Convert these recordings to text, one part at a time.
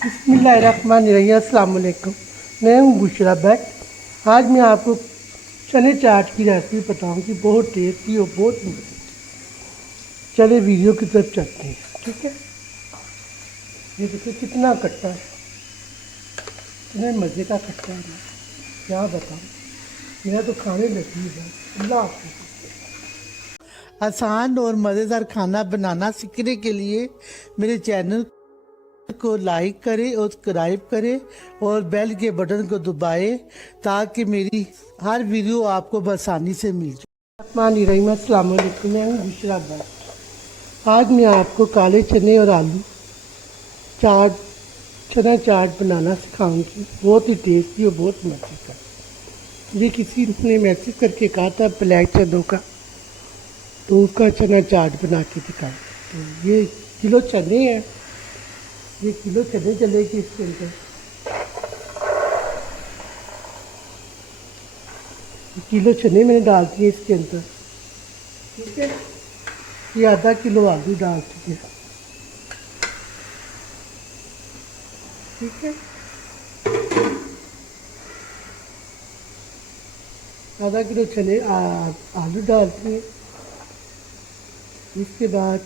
बिस्मिल्लाहिर्रहमानिर्रहीम। अस्सलाम वालेकुम। मैं हूँ बुशरा भट्ट। आज मैं आपको चने चाट की रेसिपी बताऊँगी, बहुत टेस्टी और बहुत मज़े। चले वीडियो की तरफ चलते हैं। ठीक है, ये देखिए कितना खट्टा है, कितने मज़े का खट्टा है ना, क्या बताऊँ। मेरा तो खाने लगी है। अल्लाह हाफ़िज़। आसान और मज़ेदार खाना बनाना सीखने के लिए मेरे चैनल को लाइक करें और सब्सक्राइब करें और बेल के बटन को दबाएं ताकि मेरी हर वीडियो आपको आसानी से मिल जाए। अस्सलाम वालेकुम। मैं हूँ बुशरा भट्ट। आज मैं आपको काले चने और आलू चाट चना चाट बनाना सिखाऊंगी, बहुत ही टेस्टी और बहुत मज़े का। ये किसी ने मैसेज करके कहा था ब्लैक चनों का, तो उसका चना चाट बना के दिखाया। तो ये किलो चने हैं, ये किलो चने चलेगी इसके अंदर। किलो चने मैंने डाल दिए इसके अंदर। ठीक है, ये आधा किलो आलू डाल दिए। ठीक है, आधा किलो चने आलू डाल दिए। इसके बाद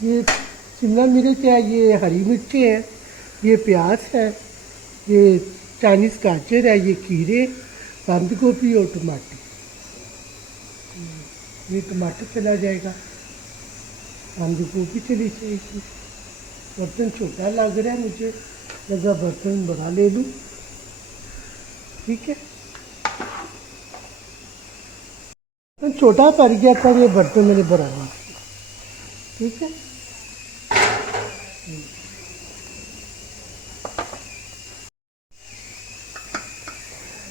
ये शिमला मिर्च है, ये हरी मिर्ची है, ये प्याज है, ये चाइनीज़ गाजर है, ये खीरे, बंद गोभी और टमाटर। ये टमाटर चला जाएगा, बंद गोभी चली जाएगी। बर्तन छोटा लग रहा है मुझे, लगा बर्तन बड़ा ले लूँ। ठीक है, बर्तन छोटा पड़ गया था, ये बर्तन मैंने बड़ा लिया। ठीक है,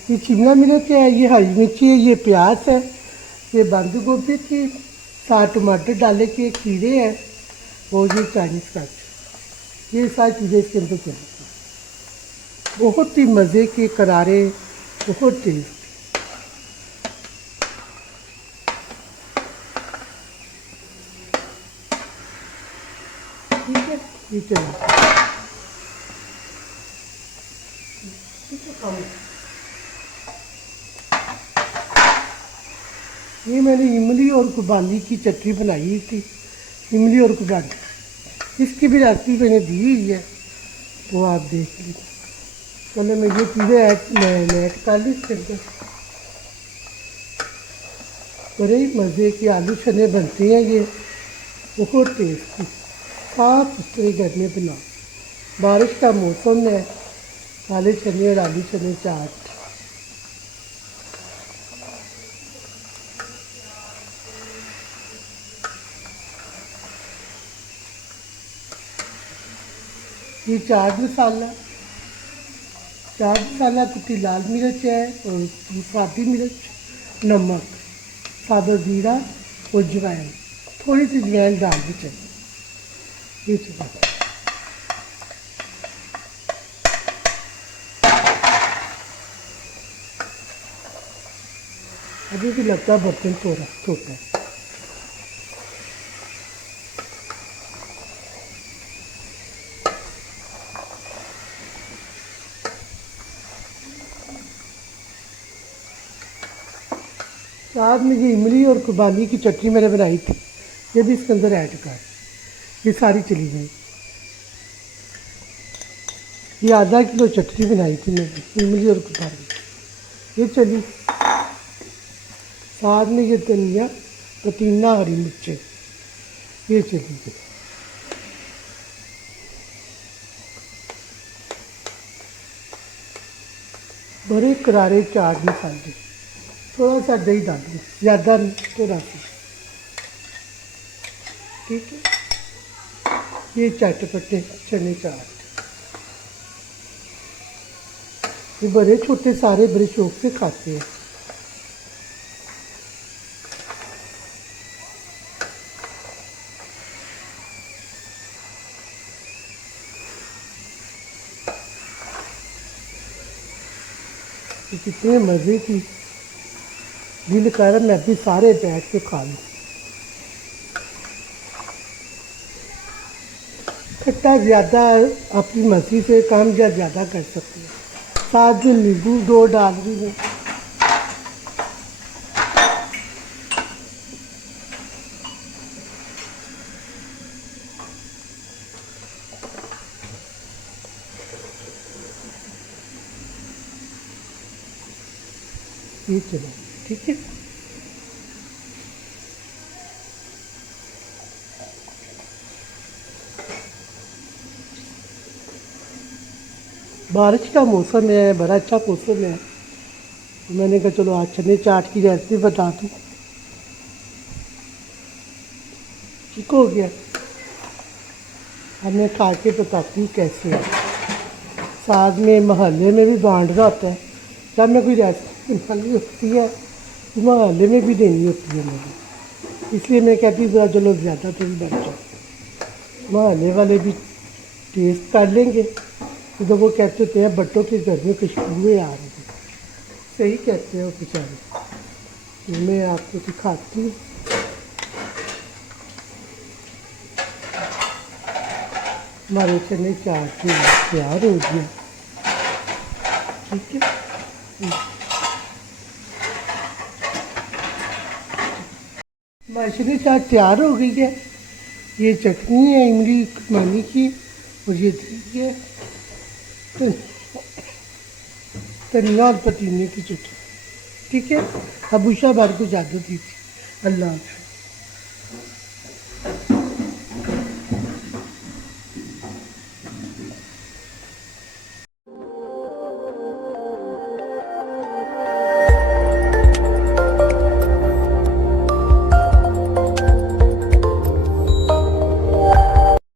ये शिमला मिर्च है, ये हरी मिर्ची है, ये प्याज है, ये बंद गोभी थी, 7 टमाटर डाले के, खीरे हैं और ये चाइनीज़ काजू। ये सारी चीज़ें इसके अंदर चलेंगी। बहुत ही मज़े के करारे, बहुत टेस्ट। ठीक है, ये चला। ठीक है, खाओ। ये मैंने इमली और कुबाली की चटनी बनाई थी, इमली और कुबाली, इसकी भी रेसिपी मैंने दी हुई है, तो आप देख लीजिए। चलो मैं ये चीज़ें ऐड कर ली इसके अंदर। बड़े ही मज़े के आलू चने बनते हैं ये, बहुत टेस्टी, साफ सुथरे घर में बनाओ। बारिश का मौसम है, काले चने और आलू चने चाट। ये चाट मसाला कुटी लाल मिर्च है और सादी मिर्च, नमक, सादा जीरा और जवैन, थोड़ी सी जवैन डालनी चाहिए। ये चीज़ अभी भी लगता है बर्तन थोड़ा छोटा है। साथ में ये इमली और कुबाली की चटनी मैंने बनाई थी, ये भी इसके अंदर ऐड कर, ये सारी चली गई। ये आधा किलो चटनी बनाई थी मैंने, इमली और कुबाली, ये चली। साथ में ये धनिया, पुदीना, हरी मिर्चें, ये चली गई। बड़े करारे चाट मसाले, थोड़ा सा दही डालूँ, ज़्यादा नहीं, थोड़ा सा। ठीक है, ये चटपटे चने चाट, ये बड़े छोटे सारे बड़े शौक से खाते हैं। ये कितने मज़े की दिल कर रहा मैं भी सारे बैठ के खा लूँ। खट्टा ज़्यादा अपनी मर्ज़ी से कम या ज़्यादा कर सकते हैं। साथ में नींबू 2 डाल रही हूँ। ये चलो ठीक है। बारिश का मौसम है, बड़ा अच्छा मौसम है। मैंने कहा चलो आज चने चाट की रेसिपी बता दूँ। ठीक हो गया। अब मैं खा के बताती हूँ कैसे है। साथ में मोहल्ले में भी बांटना होता है। जब मैं कोई रेसिपी बनानी होती है तो मोहल्ले में भी देनी होती है मुझे, इसलिए मैं कहती हूँ ज़रा चलो ज़्यादा थोड़ी बन जाए, मोहल्ले वाले भी टेस्ट कर लेंगे। तो वो कहते थे बट्टों के घर में खुशबुएँ आ रही हैं। सही कहते हो बेचारे। तो मैं आपको सिखाती हूँ। हमारे चने चाट तैयार हो गया। ठीक है। हमारी चने चाट तैयार हो गई है। ये चटनी है इमली मानी की और ये थी है धनिया और पुदीने की चटनी। ठीक है। अब उषा बार को इजाज़त दी थी। अल्लाह हाफ़िज़।